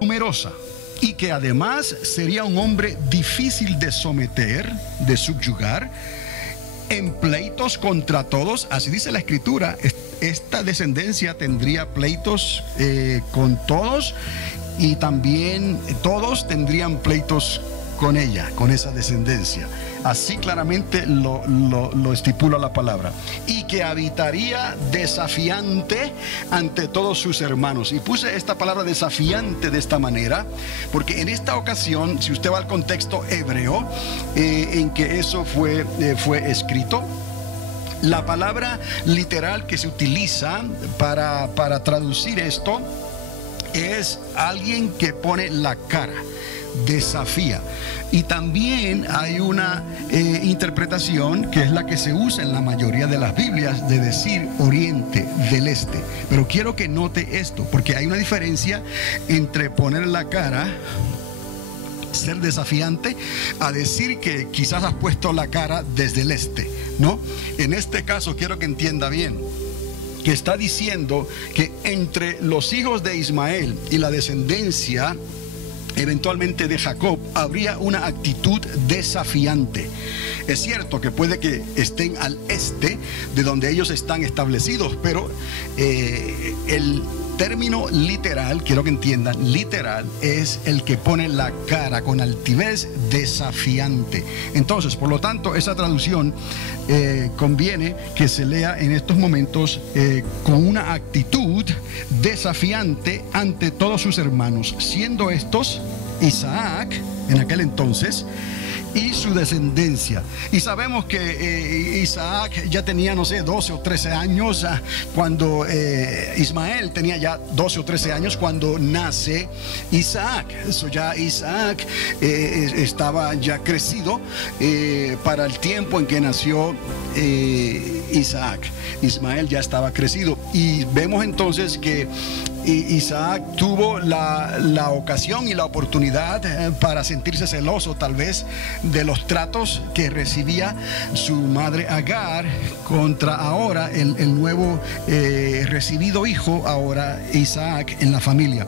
numerosa, y que además sería un hombre difícil de someter, de subyugar, en pleitos contra todos. Así dice la Escritura. Esta descendencia tendría pleitos con todos, y también todos tendrían pleitos con ella, con esa descendencia. Así claramente lo estipula la palabra. Y que habitaría desafiante ante todos sus hermanos. Y puse esta palabra desafiante de esta manera, porque en esta ocasión, si usted va al contexto hebreo en que eso fue escrito, la palabra literal que se utiliza para traducir esto es alguien que pone la cara, desafía. Y también hay una interpretación que es la que se usa en la mayoría de las Biblias, de decir oriente, del este. Pero quiero que note esto, porque hay una diferencia entre poner la cara, ser desafiante, a decir que quizás has puesto la cara desde el este, ¿no? En este caso quiero que entienda bien que está diciendo que entre los hijos de Ismael y la descendencia eventualmente de Jacob habría una actitud desafiante. Es cierto que puede que estén al este de donde ellos están establecidos, pero el término literal, quiero que entiendan, literal es el que pone la cara con altivez, desafiante. Entonces, por lo tanto, esa traducción conviene que se lea en estos momentos con una actitud desafiante ante todos sus hermanos, siendo estos Isaac en aquel entonces y su descendencia. Y sabemos que Isaac ya tenía, no sé, 12 o 13 años cuando Ismael tenía ya 12 o 13 años cuando nace Isaac. Eso ya Isaac estaba ya crecido para el tiempo en que nació Isaac. Ismael ya estaba crecido, y vemos entonces que Isaac tuvo la ocasión y la oportunidad para sentirse celoso tal vez de los tratos que recibía su madre Agar contra ahora el nuevo recibido hijo, ahora Isaac, en la familia.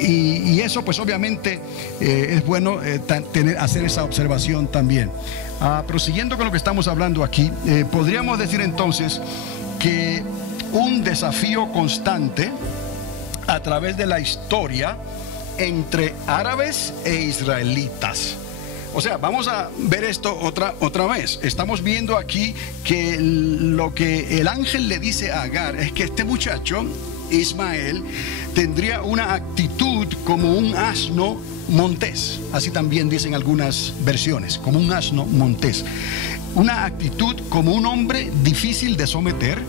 Y eso pues obviamente es bueno hacer esa observación también. Pero siguiendo con lo que estamos hablando aquí, podríamos decir entonces que un desafío constante a través de la historia entre árabes e israelitas. O sea, vamos a ver esto otra vez. Estamos viendo aquí que lo que el ángel le dice a Agar es que este muchacho, Ismael, tendría una actitud como un asno montés. Así también dicen algunas versiones, como un asno montés. Una actitud como un hombre difícil de someter,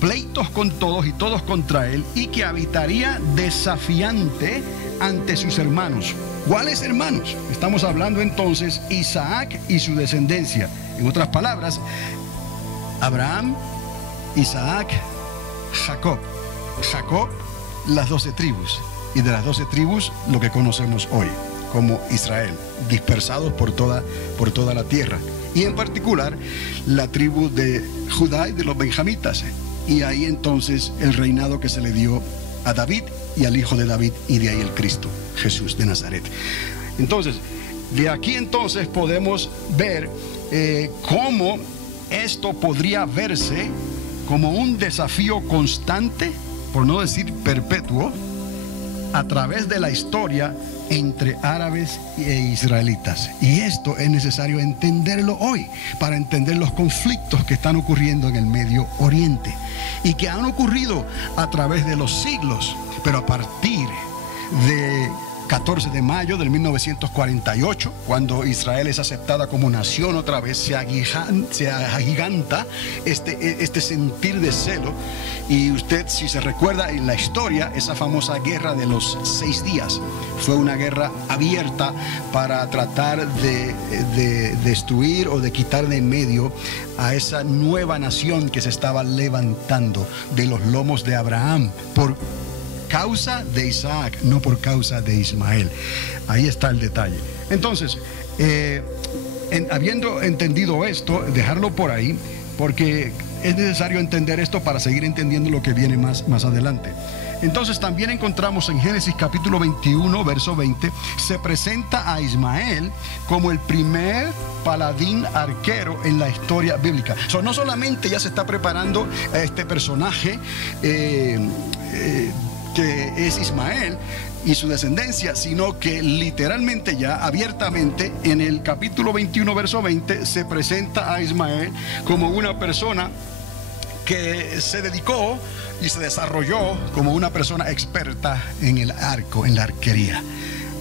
pleitos con todos y todos contra él, y que habitaría desafiante ante sus hermanos. ¿Cuáles hermanos? Estamos hablando entonces Isaac y su descendencia. En otras palabras, Abraham, Isaac, Jacob. Jacob, las 12 tribus. Y de las 12 tribus, lo que conocemos hoy como Israel, dispersados por toda la tierra. Y en particular, la tribu de Judá y de los benjamitas. Y ahí entonces el reinado que se le dio a David y al hijo de David, y de ahí el Cristo, Jesús de Nazaret. Entonces, de aquí entonces podemos ver cómo esto podría verse como un desafío constante, por no decir perpetuo, a través de la historia entre árabes e israelitas. Y esto es necesario entenderlo hoy para entender los conflictos que están ocurriendo en el Medio Oriente y que han ocurrido a través de los siglos, pero a partir de 14 de mayo del 1948, cuando Israel es aceptada como nación otra vez, se agiganta este sentir de celo. Y usted, si se recuerda en la historia, esa famosa guerra de los 6 días fue una guerra abierta para tratar de destruir o de quitar de en medio a esa nueva nación que se estaba levantando de los lomos de Abraham por causa de Isaac, no por causa de Ismael. Ahí está el detalle. Entonces, habiendo entendido esto, dejarlo por ahí, porque es necesario entender esto para seguir entendiendo lo que viene más adelante. Entonces también encontramos en Génesis capítulo 21, verso 20, se presenta a Ismael como el primer paladín arquero en la historia bíblica. No solamente ya se está preparando a este personaje que es Ismael y su descendencia, sino que literalmente ya abiertamente en el capítulo 21 verso 20 se presenta a Ismael como una persona que se dedicó y se desarrolló como una persona experta en el arco, en la arquería.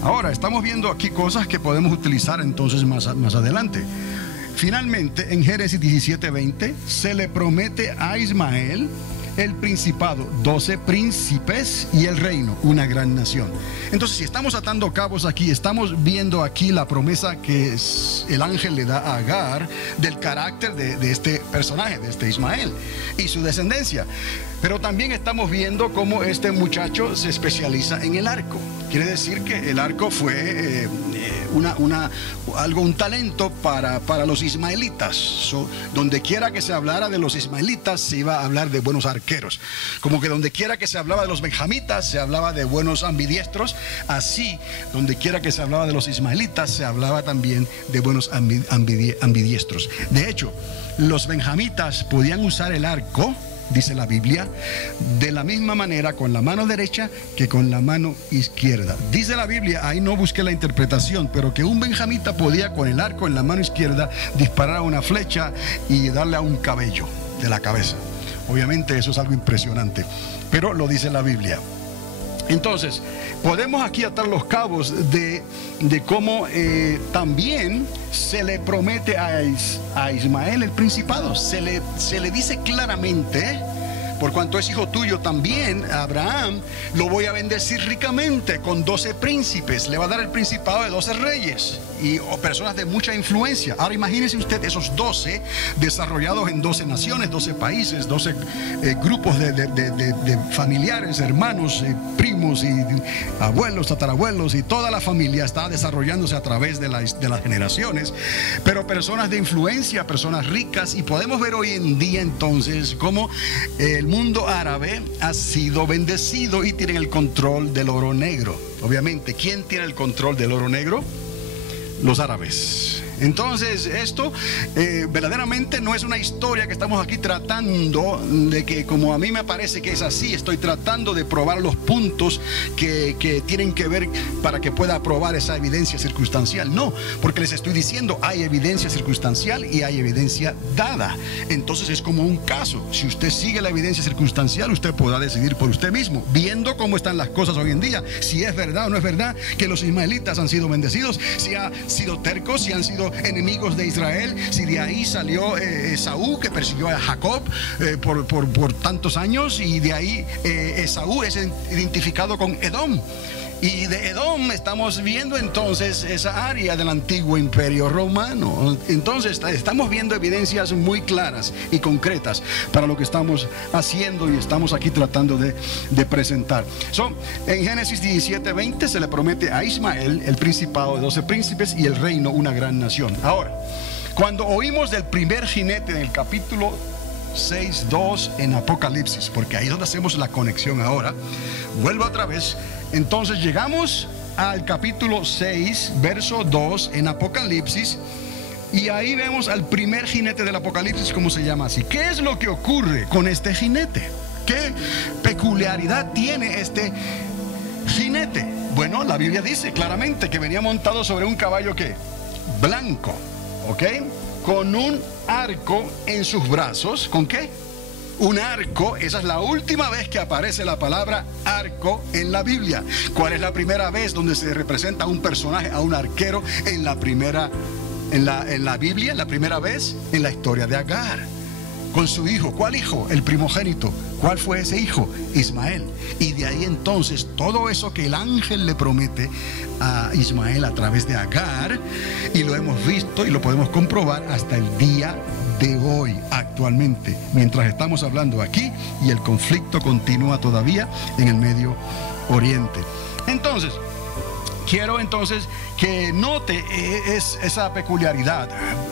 Ahora estamos viendo aquí cosas que podemos utilizar entonces más adelante. Finalmente en Génesis 17:20 se le promete a Ismael el principado, 12 príncipes y el reino, una gran nación. Entonces, si estamos atando cabos aquí, estamos viendo aquí la promesa que el ángel le da a Agar del carácter de este personaje, de este Ismael y su descendencia. Pero también estamos viendo cómo este muchacho se especializa en el arco. Quiere decir que el arco fue un talento para los ismaelitas. Donde quiera que se hablara de los ismaelitas, se iba a hablar de buenos arqueros. Como que donde quiera que se hablaba de los benjamitas, se hablaba de buenos ambidiestros. Así, donde quiera que se hablaba de los ismaelitas, se hablaba también de buenos ambidiestros. De hecho, los benjamitas podían usar el arco, dice la Biblia, de la misma manera con la mano derecha que con la mano izquierda. Dice la Biblia, ahí no busqué la interpretación, pero que un benjamita podía con el arco en la mano izquierda disparar una flecha y darle a un cabello de la cabeza. Obviamente eso es algo impresionante, pero lo dice la Biblia. Entonces, podemos aquí atar los cabos de cómo también se le promete a Ismael el principado. Se le dice claramente, por cuanto es hijo tuyo también, Abraham, lo voy a bendecir ricamente con 12 príncipes. Le va a dar el principado de 12 reyes o personas de mucha influencia. Ahora imagínense usted esos 12 desarrollados en 12 naciones, 12 países, 12 grupos de familiares, hermanos, primos y abuelos, tatarabuelos, y toda la familia está desarrollándose a través de las generaciones, pero personas de influencia, personas ricas. Y podemos ver hoy en día entonces cómo el mundo árabe ha sido bendecido y tienen el control del oro negro. Obviamente, ¿quién tiene el control del oro negro? Los árabes. Entonces esto verdaderamente no es una historia que estamos aquí tratando de que, como a mí me parece que es así, estoy tratando de probar los puntos que tienen que ver para que pueda probar esa evidencia circunstancial. No, porque les estoy diciendo, hay evidencia circunstancial y hay evidencia dada. Entonces es como un caso. Si usted sigue la evidencia circunstancial, usted podrá decidir por usted mismo, viendo cómo están las cosas hoy en día, si es verdad o no es verdad que los ismaelitas han sido bendecidos, si han sido tercos, si han sido enemigos de Israel, si de ahí salió Esaú, que persiguió a Jacob por tantos años, y de ahí Esaú es identificado con Edom. Y de Edom estamos viendo entonces esa área del antiguo imperio romano. Entonces estamos viendo evidencias muy claras y concretas para lo que estamos haciendo y estamos aquí tratando de presentar. En Génesis 17:20 se le promete a Ismael el principado de 12 príncipes y el reino, una gran nación. Ahora, cuando oímos del primer jinete en el capítulo 6:2 en Apocalipsis, porque ahí es donde hacemos la conexión ahora, vuelvo otra vez. Entonces llegamos al capítulo 6, verso 2 en Apocalipsis, y ahí vemos al primer jinete del Apocalipsis, como se llama así. ¿Qué es lo que ocurre con este jinete? ¿Qué peculiaridad tiene este jinete? Bueno, la Biblia dice claramente que venía montado sobre un caballo ¿qué? Blanco, ¿ok? Con un arco en sus brazos. ¿Con qué? Un arco. Esa es la última vez que aparece la palabra arco en la Biblia. ¿Cuál es la primera vez donde se representa a un personaje, a un arquero en la Biblia? La primera vez en la historia de Agar, con su hijo. ¿Cuál hijo? El primogénito. ¿Cuál fue ese hijo? Ismael. Y de ahí entonces todo eso que el ángel le promete a Ismael a través de Agar, y lo hemos visto y lo podemos comprobar hasta el día de hoy, actualmente, mientras estamos hablando aquí, y el conflicto continúa todavía en el Medio Oriente. Entonces, quiero entonces que note esa peculiaridad.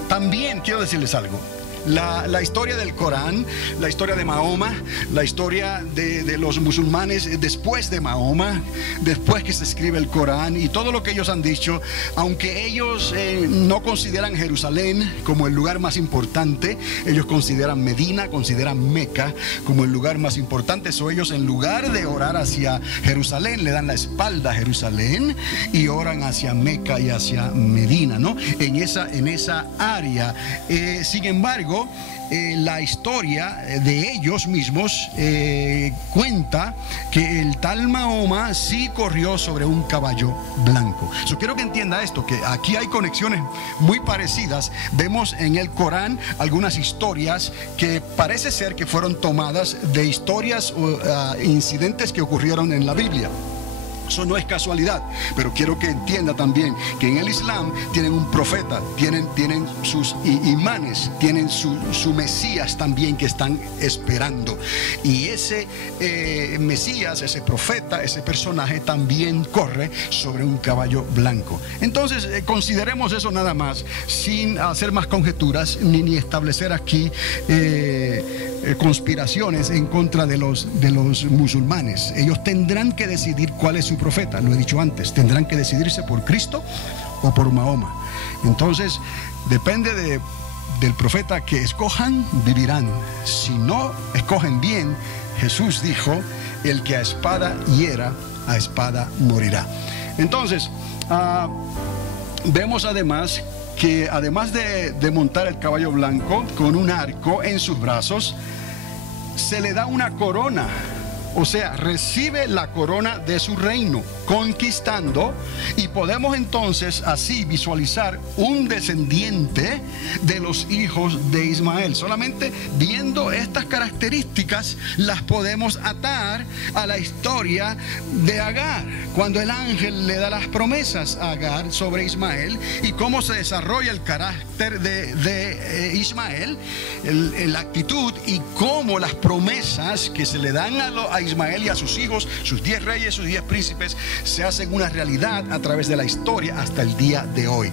También quiero decirles algo. La historia del Corán, la historia de Mahoma, la historia de los musulmanes después de Mahoma, después que se escribe el Corán y todo lo que ellos han dicho, aunque ellos no consideran Jerusalén como el lugar más importante, ellos consideran Medina, consideran Meca como el lugar más importante. So ellos, en lugar de orar hacia Jerusalén, le dan la espalda a Jerusalén y oran hacia Meca y hacia Medina, ¿no? En esa área. Sin embargo, la historia de ellos mismos cuenta que el tal Mahoma sí corrió sobre un caballo blanco. Yo quiero que entienda esto, que aquí hay conexiones muy parecidas. Vemos en el Corán algunas historias que parece ser que fueron tomadas de historias o incidentes que ocurrieron en la Biblia. Eso no es casualidad, pero quiero que entienda también que en el Islam tienen un profeta, tienen sus imanes, tienen su Mesías también que están esperando. Y ese Mesías, ese profeta, ese personaje también corre sobre un caballo blanco. Entonces, consideremos eso nada más, sin hacer más conjeturas ni establecer aquí conspiraciones en contra de los musulmanes. Ellos tendrán que decidir cuál es su profeta, lo he dicho antes, tendrán que decidirse por Cristo o por Mahoma. Entonces, depende del profeta que escojan, vivirán. Si no escogen bien, Jesús dijo, el que a espada hiera, a espada morirá. Entonces, vemos además que además de montar el caballo blanco con un arco en sus brazos, se le da una corona. O sea, recibe la corona de su reino, conquistando, y podemos entonces así visualizar un descendiente de los hijos de Ismael. Solamente viendo estas características las podemos atar a la historia de Agar, cuando el ángel le da las promesas a Agar sobre Ismael y cómo se desarrolla el carácter de Ismael, la actitud, y cómo las promesas que se le dan a Ismael y a sus hijos, sus 10 reyes, sus 10 príncipes, se hacen una realidad a través de la historia hasta el día de hoy.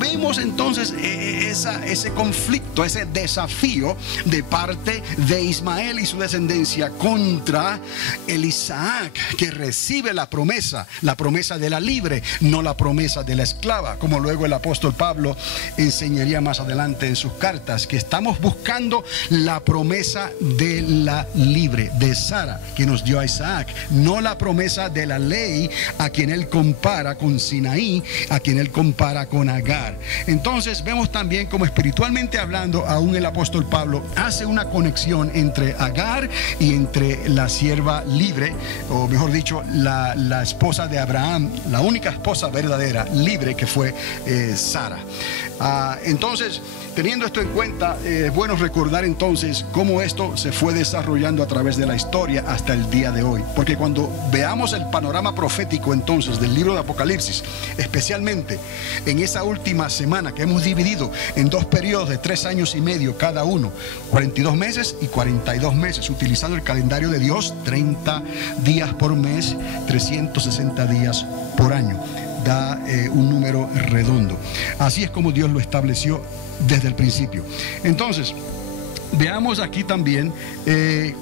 Vemos entonces ese conflicto, ese desafío de parte de Ismael y su descendencia contra el Isaac, que recibe la promesa de la libre, no la promesa de la esclava, como luego el apóstol Pablo enseñaría más adelante en sus cartas, que estamos buscando la promesa de la libre, de Sara, que nos dio a Isaac, no la promesa de la ley, a quien él compara con Sinaí, a quien él compara con Agar. Entonces vemos también como, espiritualmente hablando, aún el apóstol Pablo hace una conexión entre Agar y entre la sierva libre, o mejor dicho, la esposa de Abraham, la única esposa verdadera libre, que fue Sara. Entonces, teniendo esto en cuenta, es bueno recordar entonces cómo esto se fue desarrollando a través de la historia hasta el día de hoy. Porque cuando veamos el panorama profético entonces del libro de Apocalipsis, especialmente en esa última semana que hemos dividido en 2 periodos de 3 años y medio cada uno, 42 meses y 42 meses, utilizando el calendario de Dios, 30 días por mes, 360 días por año. Da un número redondo. Así es como Dios lo estableció desde el principio. Entonces, veamos aquí también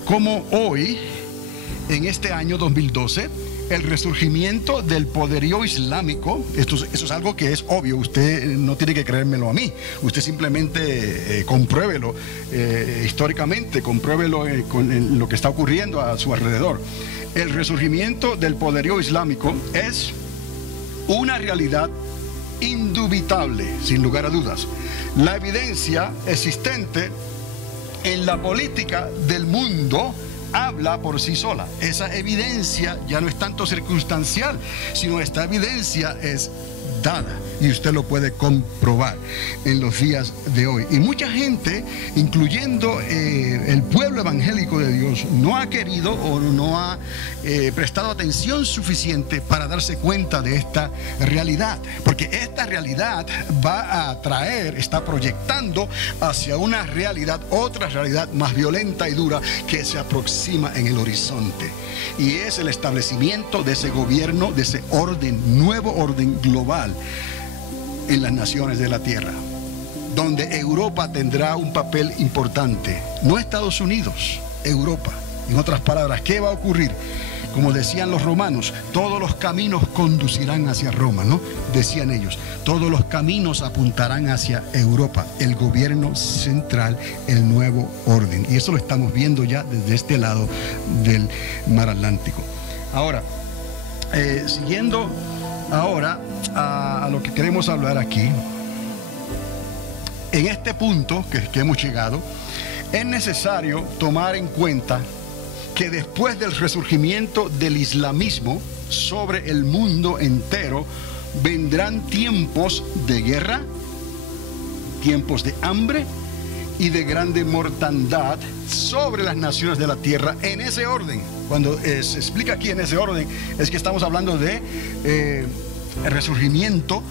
cómo hoy, en este año 2012, el resurgimiento del poderío islámico, eso es algo que es obvio, usted no tiene que creérmelo a mí, usted simplemente compruébelo históricamente, compruébelo con lo que está ocurriendo a su alrededor. El resurgimiento del poderío islámico es una realidad indubitable, sin lugar a dudas. La evidencia existente en la política del mundo habla por sí sola. Esa evidencia ya no es tanto circunstancial, sino esta evidencia es dada, y usted lo puede comprobar en los días de hoy. Y mucha gente, incluyendo el pueblo evangélico de Dios, no ha querido o no ha prestado atención suficiente para darse cuenta de esta realidad, porque esta realidad va a traer, está proyectando hacia una realidad, otra realidad más violenta y dura que se aproxima en el horizonte, y es el establecimiento de ese gobierno, de ese orden, nuevo orden global en las naciones de la tierra. donde Europa tendrá un papel importante. No Estados Unidos, Europa. En otras palabras, ¿qué va a ocurrir? Como decían los romanos, todos los caminos conducirán hacia Roma, ¿no? Decían ellos, todos los caminos apuntarán hacia Europa, el gobierno central, el nuevo orden. Y eso lo estamos viendo ya desde este lado del mar Atlántico. Ahora, siguiendo ahora a lo que queremos hablar aquí, en este punto que hemos llegado, es necesario tomar en cuenta que después del resurgimiento del islamismo sobre el mundo entero, vendrán tiempos de guerra, tiempos de hambre y de grande mortandad sobre las naciones de la tierra, en ese orden. Cuando se explica aquí en ese orden, es que estamos hablando de el resurgimiento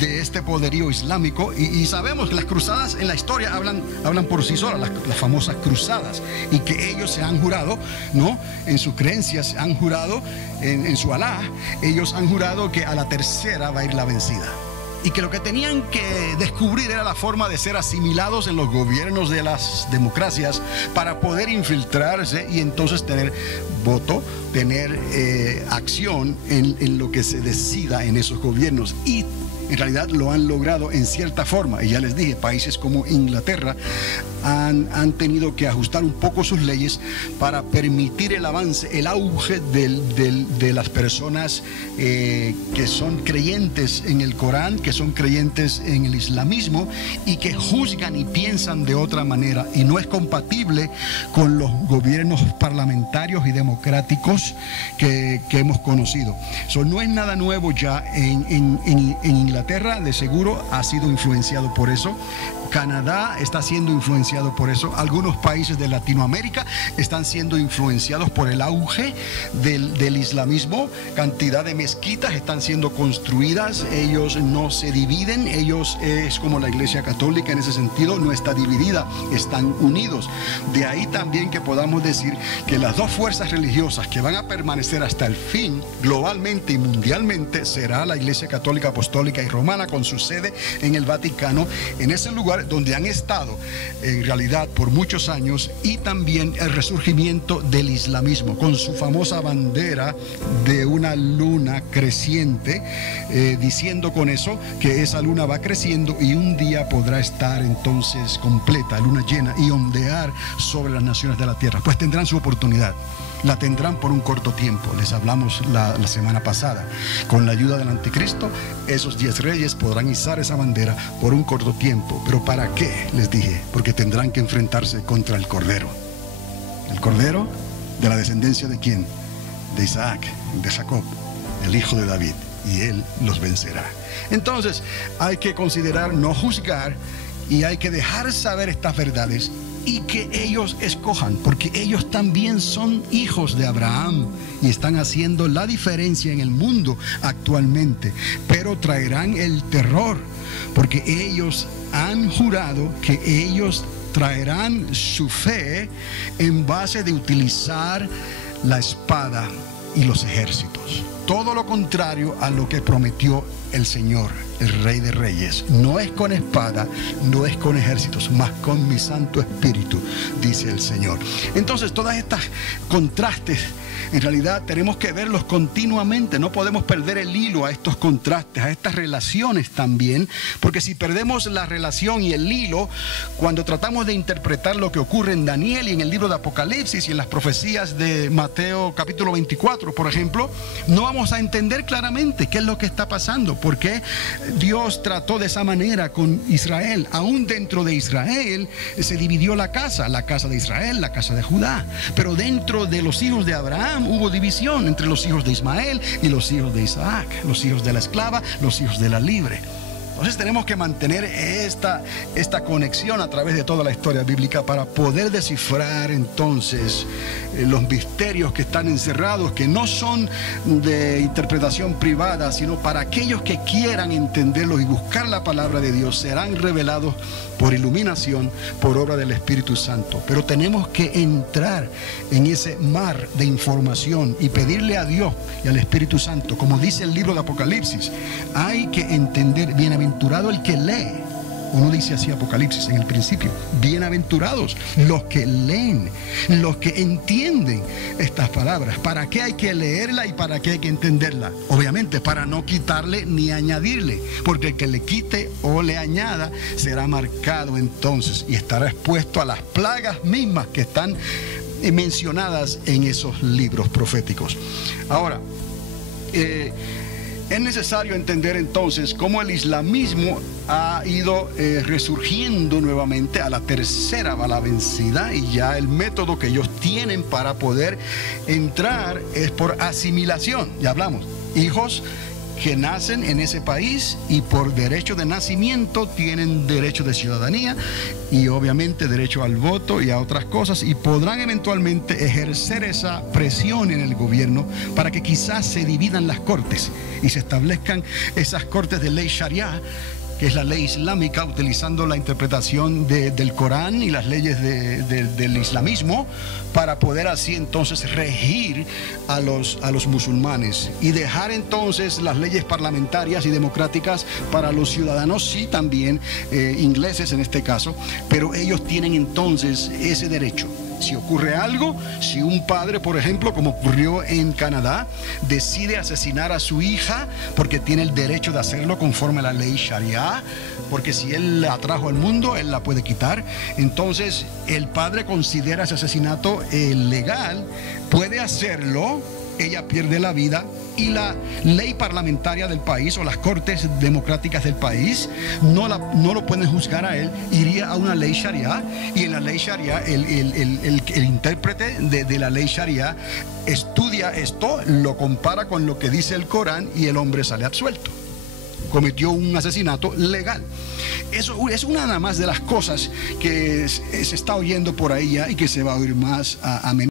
de este poderío islámico, y sabemos que las cruzadas en la historia hablan por sí solas, las famosas cruzadas, y que ellos se han jurado, ¿no? En sus creencias han jurado, en su Alá, ellos han jurado que a la tercera va a ir la vencida. Y que lo que tenían que descubrir era la forma de ser asimilados en los gobiernos de las democracias para poder infiltrarse y entonces tener voto, tener acción en lo que se decida en esos gobiernos. Y en realidad lo han logrado en cierta forma. Y ya les dije, países como Inglaterra han tenido que ajustar un poco sus leyes para permitir el avance, el auge de las personas que son creyentes en el Corán, que son creyentes en el islamismo y que juzgan y piensan de otra manera, y no es compatible con los gobiernos parlamentarios y democráticos que hemos conocido. Eso no es nada nuevo ya en Inglaterra, de seguro ha sido influenciado por eso. Canadá está siendo influenciado por eso. Algunos países de Latinoamérica están siendo influenciados por el auge del islamismo. Cantidad de mezquitas están siendo construidas. Ellos no se dividen. Ellos es como la Iglesia Católica en ese sentido. No está dividida, están unidos. De ahí también que podamos decir que las dos fuerzas religiosas que van a permanecer hasta el fin, globalmente y mundialmente, será la Iglesia Católica Apostólica y Romana, con su sede en el Vaticano, en ese lugar donde han estado en realidad por muchos años, y también el resurgimiento del islamismo con su famosa bandera de una luna creciente, diciendo con eso que esa luna va creciendo y un día podrá estar entonces completa, luna llena, y ondear sobre las naciones de la tierra. Pues tendrán su oportunidad. La tendrán por un corto tiempo. Les hablamos la semana pasada. Con la ayuda del anticristo, esos 10 reyes podrán izar esa bandera por un corto tiempo. ¿Pero para qué? Les dije, porque tendrán que enfrentarse contra el Cordero. ¿El Cordero? ¿De la descendencia de quién? De Isaac, de Jacob, el hijo de David. Y él los vencerá. Entonces hay que considerar, no juzgar, y hay que dejar saber estas verdades y que ellos escojan, porque ellos también son hijos de Abraham y están haciendo la diferencia en el mundo actualmente, pero traerán el terror, porque ellos han jurado que ellos traerán su fe en base de utilizar la espada y los ejércitos. Todo lo contrario a lo que prometió el Señor, el Rey de Reyes. No es con espada, no es con ejércitos, mas con mi Santo Espíritu, dice el Señor. Entonces, todas estas contrastes, en realidad tenemos que verlos continuamente. No podemos perder el hilo a estos contrastes, a estas relaciones también, porque si perdemos la relación y el hilo, cuando tratamos de interpretar lo que ocurre en Daniel y en el libro de Apocalipsis y en las profecías de Mateo capítulo 24, por ejemplo, no vamos a entender claramente qué es lo que está pasando, por qué Dios trató de esa manera con Israel. Aún dentro de Israel se dividió la casa de Israel, la casa de Judá, pero dentro de los hijos de Abraham hubo división entre los hijos de Ismael y los hijos de Isaac, los hijos de la esclava, los hijos de la libre. Entonces tenemos que mantener esta conexión a través de toda la historia bíblica para poder descifrar entonces los misterios que están encerrados, que no son de interpretación privada, sino para aquellos que quieran entenderlos y buscar la palabra de Dios, serán revelados por iluminación, por obra del Espíritu Santo. Pero tenemos que entrar en ese mar de información y pedirle a Dios y al Espíritu Santo, como dice el libro de Apocalipsis, hay que entender, bienaventurado el que lee Uno dice así Apocalipsis en el principio. Bienaventurados los que leen, los que entienden estas palabras. ¿Para qué hay que leerla y para qué hay que entenderla? Obviamente para no quitarle ni añadirle, porque el que le quite o le añada será marcado entonces y estará expuesto a las plagas mismas que están mencionadas en esos libros proféticos. Ahora, es necesario entender entonces cómo el islamismo ha ido resurgiendo nuevamente. A la tercera va la vencida, y ya el método que ellos tienen para poder entrar es por asimilación. Ya hablamos, hijos que nacen en ese país y por derecho de nacimiento tienen derecho de ciudadanía y obviamente derecho al voto y a otras cosas, y podrán eventualmente ejercer esa presión en el gobierno para que quizás se dividan las cortes y se establezcan esas cortes de ley sharia, que es la ley islámica, utilizando la interpretación del Corán y las leyes del islamismo, para poder así entonces regir a los musulmanes y dejar entonces las leyes parlamentarias y democráticas para los ciudadanos, sí, también ingleses en este caso, pero ellos tienen entonces ese derecho. Si ocurre algo, si un padre, por ejemplo, como ocurrió en Canadá, decide asesinar a su hija porque tiene el derecho de hacerlo conforme a la ley Sharia, porque si él la trajo al mundo, él la puede quitar. Entonces, el padre considera ese asesinato legal, puede hacerlo, ella pierde la vida y la ley parlamentaria del país o las cortes democráticas del país no lo pueden juzgar a él, iría a una ley sharia, y en la ley sharia el intérprete de la ley sharia estudia esto, lo compara con lo que dice el Corán y el hombre sale absuelto. Cometió un asesinato legal. Eso es una nada más de las cosas que se está oyendo por ahí ya y que se va a oír más a menudo.